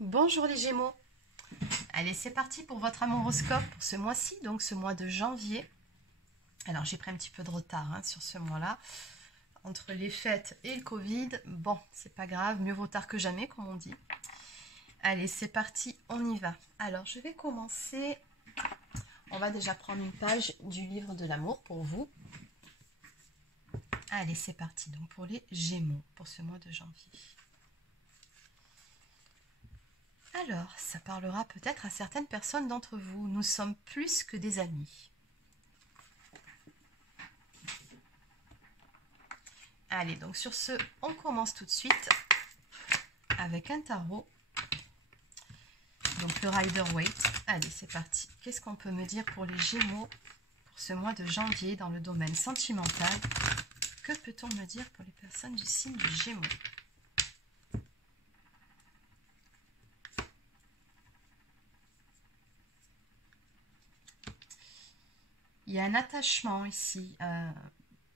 Bonjour les Gémeaux. Allez, c'est parti pour votre amoroscope pour ce mois-ci, donc ce mois de janvier. Alors, j'ai pris un petit peu de retard sur ce mois-là. Entre les fêtes et le Covid, bon, c'est pas grave, mieux vaut tard que jamais, comme on dit. Allez, c'est parti, on y va. Alors, je vais commencer. On va déjà prendre une page du livre de l'amour pour vous. Allez, c'est parti, donc pour les Gémeaux, pour ce mois de janvier. Alors, ça parlera peut-être à certaines personnes d'entre vous. Nous sommes plus que des amis. Allez, donc sur ce, on commence tout de suite avec un tarot. Donc le Rider-Waite. Allez, c'est parti. Qu'est-ce qu'on peut me dire pour les Gémeaux pour ce mois de janvier dans le domaine sentimental? Que peut-on me dire pour les personnes du signe du Gémeaux? Il y a un attachement ici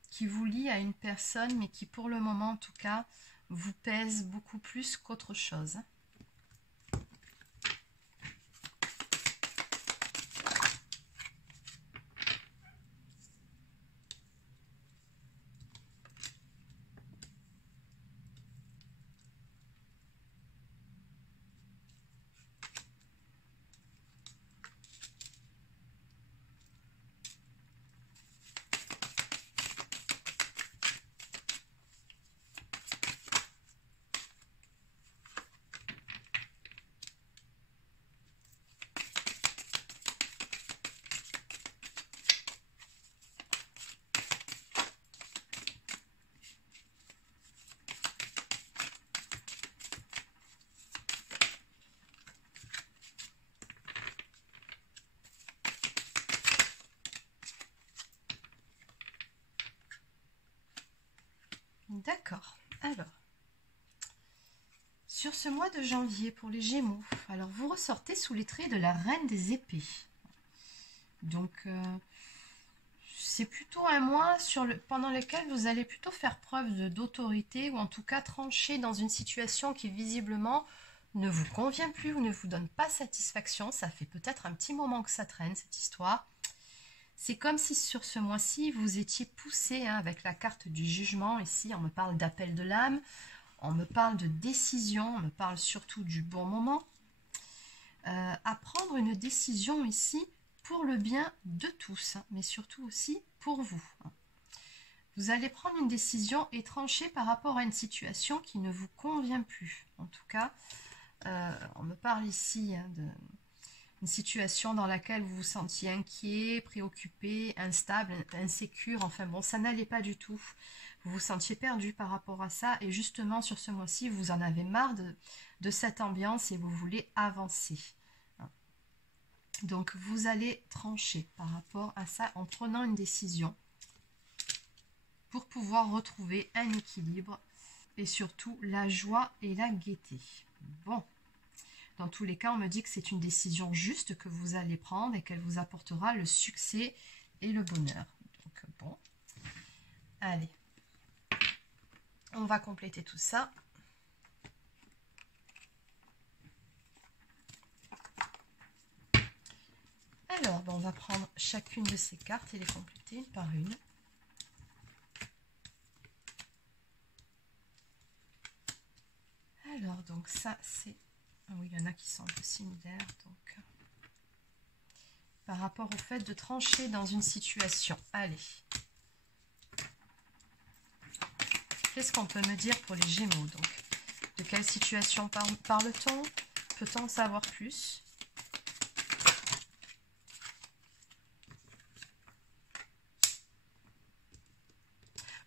qui vous lie à une personne, mais qui pour le moment en tout cas vous pèse beaucoup plus qu'autre chose. D'accord. Alors, sur ce mois de janvier pour les Gémeaux, alors vous ressortez sous les traits de la Reine des Épées. Donc, c'est plutôt un mois pendant lequel vous allez plutôt faire preuve d'autorité ou en tout cas trancher dans une situation qui visiblement ne vous convient plus ou ne vous donne pas satisfaction. Ça fait peut-être un petit moment que ça traîne cette histoire. C'est comme si sur ce mois-ci, vous étiez poussé avec la carte du jugement. Ici, on me parle d'appel de l'âme, on me parle de décision, on me parle surtout du bon moment. À prendre une décision ici pour le bien de tous, mais surtout aussi pour vous. Vous allez prendre une décision et trancher par rapport à une situation qui ne vous convient plus. En tout cas, on me parle ici d'une situation dans laquelle vous vous sentiez inquiet, préoccupé, instable, insécure. Enfin bon, ça n'allait pas du tout. Vous vous sentiez perdu par rapport à ça. Et justement, sur ce mois-ci, vous en avez marre de cette ambiance et vous voulez avancer. Donc, vous allez trancher par rapport à ça en prenant une décision pour pouvoir retrouver un équilibre et surtout la joie et la gaieté. Bon, dans tous les cas, on me dit que c'est une décision juste que vous allez prendre et qu'elle vous apportera le succès et le bonheur. Donc bon, allez, on va compléter tout ça. Alors, on va prendre chacune de ces cartes et les compléter une par une. Alors, donc ça, c'est... Oui, il y en a qui sont un peu similaires, donc... Par rapport au fait de trancher dans une situation. Allez. Qu'est-ce qu'on peut me dire pour les Gémeaux, donc? De quelle situation parle-t-on? Peut-on en savoir plus?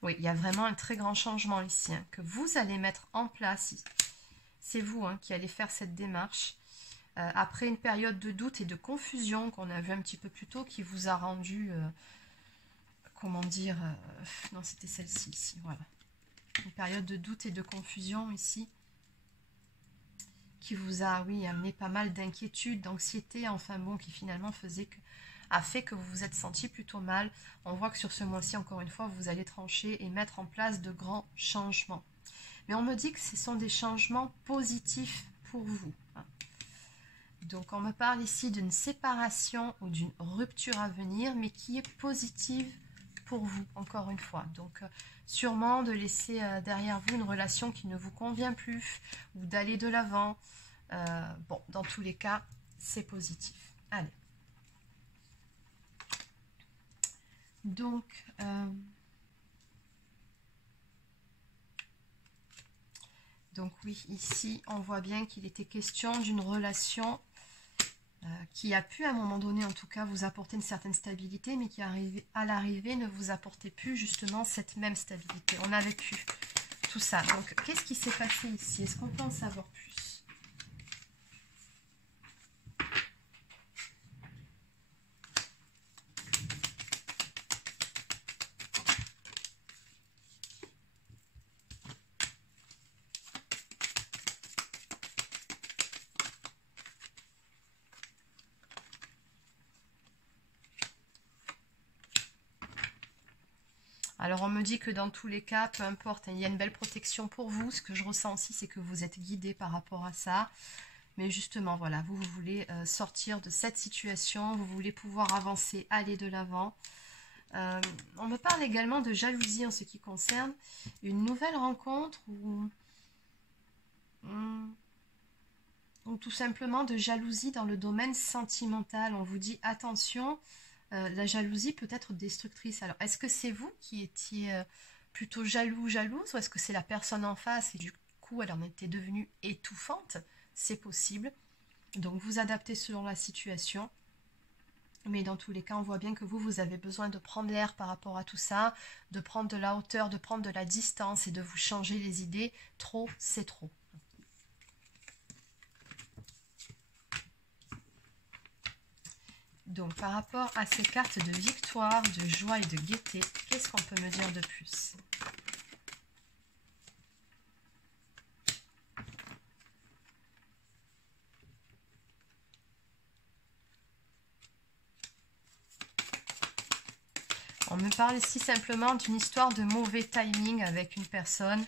Oui, il y a vraiment un très grand changement ici que vous allez mettre en place. C'est vous qui allez faire cette démarche. Après une période de doute et de confusion qu'on a vu un petit peu plus tôt, qui vous a rendu, comment dire, non c'était celle-ci ici, voilà. Une période de doute et de confusion ici, qui vous a, oui, amené pas mal d'inquiétude, d'anxiété, enfin bon, qui finalement a fait que vous vous êtes senti plutôt mal. On voit que sur ce mois-ci, encore une fois, vous allez trancher et mettre en place de grands changements. Mais on me dit que ce sont des changements positifs pour vous. Donc on me parle ici d'une séparation ou d'une rupture à venir, mais qui est positive pour vous, encore une fois. Donc sûrement de laisser derrière vous une relation qui ne vous convient plus, ou d'aller de l'avant. Bon, dans tous les cas, c'est positif. Allez. Donc oui, ici, on voit bien qu'il était question d'une relation qui a pu, à un moment donné, en tout cas, vous apporter une certaine stabilité, mais qui, à l'arrivée, ne vous apportait plus, justement, cette même stabilité. On a vécu tout ça. Donc, qu'est-ce qui s'est passé ici? Est-ce qu'on peut en savoir plus? Alors, on me dit que dans tous les cas, peu importe, il y a une belle protection pour vous. Ce que je ressens aussi, c'est que vous êtes guidé par rapport à ça. Mais justement, voilà, vous voulez sortir de cette situation, vous voulez pouvoir avancer, aller de l'avant. On me parle également de jalousie en ce qui concerne une nouvelle rencontre ou tout simplement de jalousie dans le domaine sentimental. On vous dit attention, la jalousie peut être destructrice. Alors, est-ce que c'est vous qui étiez plutôt jaloux, jalouse, ou est-ce que c'est la personne en face et du coup elle en était devenue étouffante? C'est possible. Donc vous adaptez selon la situation. Mais dans tous les cas, on voit bien que vous avez besoin de prendre l'air par rapport à tout ça, de prendre de la hauteur, de prendre de la distance et de vous changer les idées. Trop, c'est trop. Donc par rapport à ces cartes de victoire, de joie et de gaieté, qu'est-ce qu'on peut me dire de plus ? On me parle ici simplement d'une histoire de mauvais timing avec une personne.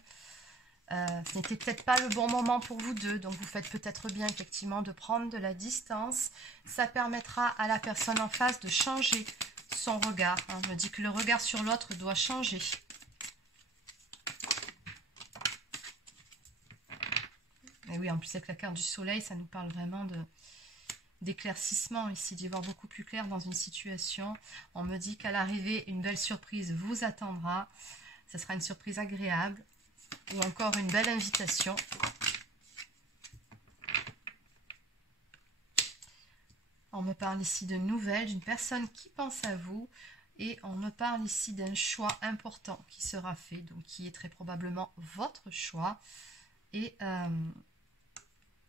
Ce n'était peut-être pas le bon moment pour vous deux, donc vous faites peut-être bien effectivement de prendre de la distance. Ça permettra à la personne en face de changer son regard. On me dit que le regard sur l'autre doit changer. Et oui, en plus avec la carte du soleil, ça nous parle vraiment d'éclaircissement ici, d'y voir beaucoup plus clair dans une situation. On me dit qu'à l'arrivée, une belle surprise vous attendra. Ce sera une surprise agréable ou encore une belle invitation. On me parle ici de nouvelles, d'une personne qui pense à vous et on me parle ici d'un choix important qui sera fait, donc qui est très probablement votre choix. Et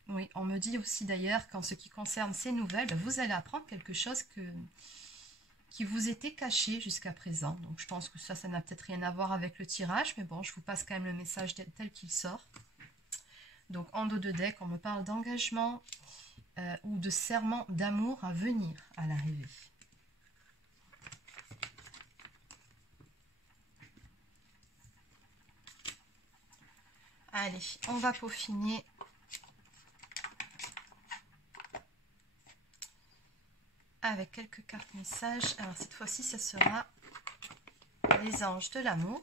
oui, on me dit aussi d'ailleurs qu'en ce qui concerne ces nouvelles, vous allez apprendre quelque chose qui vous était caché jusqu'à présent. Donc je pense que ça n'a peut-être rien à voir avec le tirage, mais bon, je vous passe quand même le message tel qu'il sort. Donc en dos de deck, on me parle d'engagement ou de serment d'amour à venir à l'arrivée. Allez, on va peaufiner. Avec quelques cartes messages. Alors cette fois-ci, ça sera les anges de l'amour.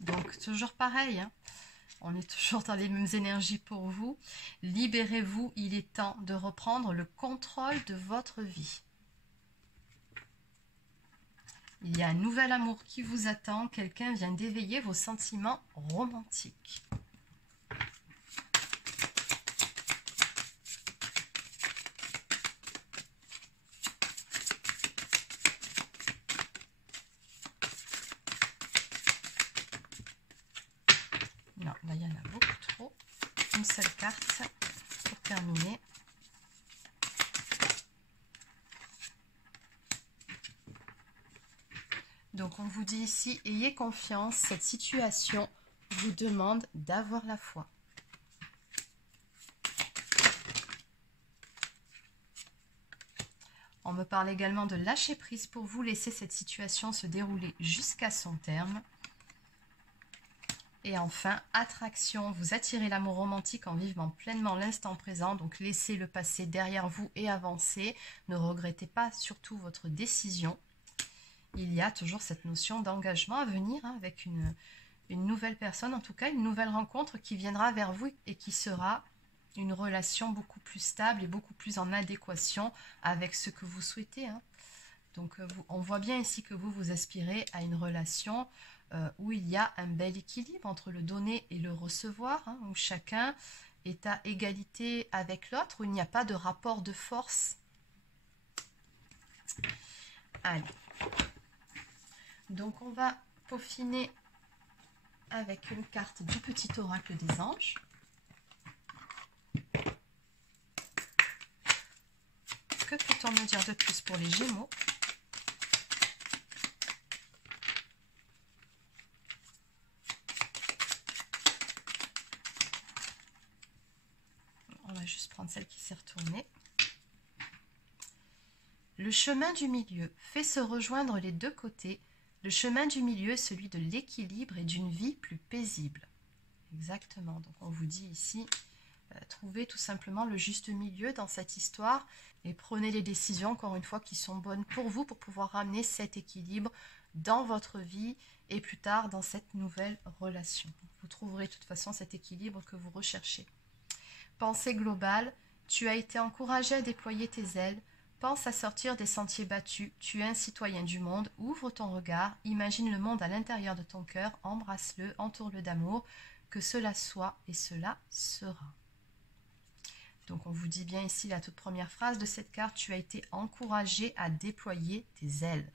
Donc toujours pareil, hein. On est toujours dans les mêmes énergies pour vous. Libérez-vous, il est temps de reprendre le contrôle de votre vie. Il y a un nouvel amour qui vous attend. Quelqu'un vient d'éveiller vos sentiments romantiques. Non, là il y en a beaucoup trop. Une seule carte pour terminer. Donc on vous dit ici, ayez confiance, cette situation vous demande d'avoir la foi. On me parle également de lâcher prise pour vous, laisser cette situation se dérouler jusqu'à son terme. Et enfin, attraction, vous attirez l'amour romantique en vivant pleinement l'instant présent. Donc laissez le passé derrière vous et avancez. Ne regrettez pas surtout votre décision. Il y a toujours cette notion d'engagement à venir avec une nouvelle personne, en tout cas une nouvelle rencontre qui viendra vers vous et qui sera une relation beaucoup plus stable et beaucoup plus en adéquation avec ce que vous souhaitez. Donc on voit bien ici que vous aspirez à une relation où il y a un bel équilibre entre le donner et le recevoir, où chacun est à égalité avec l'autre, où il n'y a pas de rapport de force. Allez. Donc on va peaufiner avec une carte du petit oracle des anges. Que peut-on me dire de plus pour les Gémeaux? On va juste prendre celle qui s'est retournée. Le chemin du milieu fait se rejoindre les deux côtés. Le chemin du milieu, celui de l'équilibre et d'une vie plus paisible. Exactement. Donc on vous dit ici, trouvez tout simplement le juste milieu dans cette histoire et prenez les décisions, encore une fois, qui sont bonnes pour vous pour pouvoir ramener cet équilibre dans votre vie et plus tard dans cette nouvelle relation. Vous trouverez de toute façon cet équilibre que vous recherchez. Pensée globale, tu as été encouragé à déployer tes ailes. Pense à sortir des sentiers battus, tu es un citoyen du monde, ouvre ton regard, imagine le monde à l'intérieur de ton cœur, embrasse-le, entoure-le d'amour, que cela soit et cela sera. Donc on vous dit bien ici la toute première phrase de cette carte, tu as été encouragé à déployer tes ailes.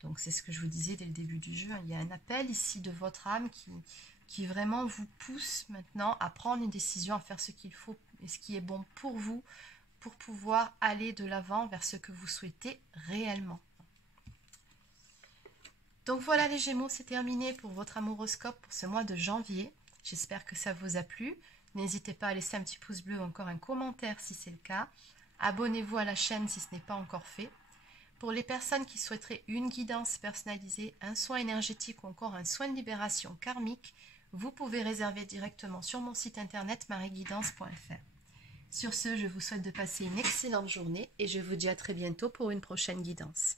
Donc c'est ce que je vous disais dès le début du jeu, il y a un appel ici de votre âme qui vraiment vous pousse maintenant à prendre une décision, à faire ce qu'il faut et ce qui est bon pour vous, pour pouvoir aller de l'avant vers ce que vous souhaitez réellement. Donc voilà les Gémeaux, c'est terminé pour votre amouroscope pour ce mois de janvier. J'espère que ça vous a plu. N'hésitez pas à laisser un petit pouce bleu ou encore un commentaire si c'est le cas. Abonnez-vous à la chaîne si ce n'est pas encore fait. Pour les personnes qui souhaiteraient une guidance personnalisée, un soin énergétique ou encore un soin de libération karmique, vous pouvez réserver directement sur mon site internet marieguidance.fr. Sur ce, je vous souhaite de passer une excellente journée et je vous dis à très bientôt pour une prochaine guidance.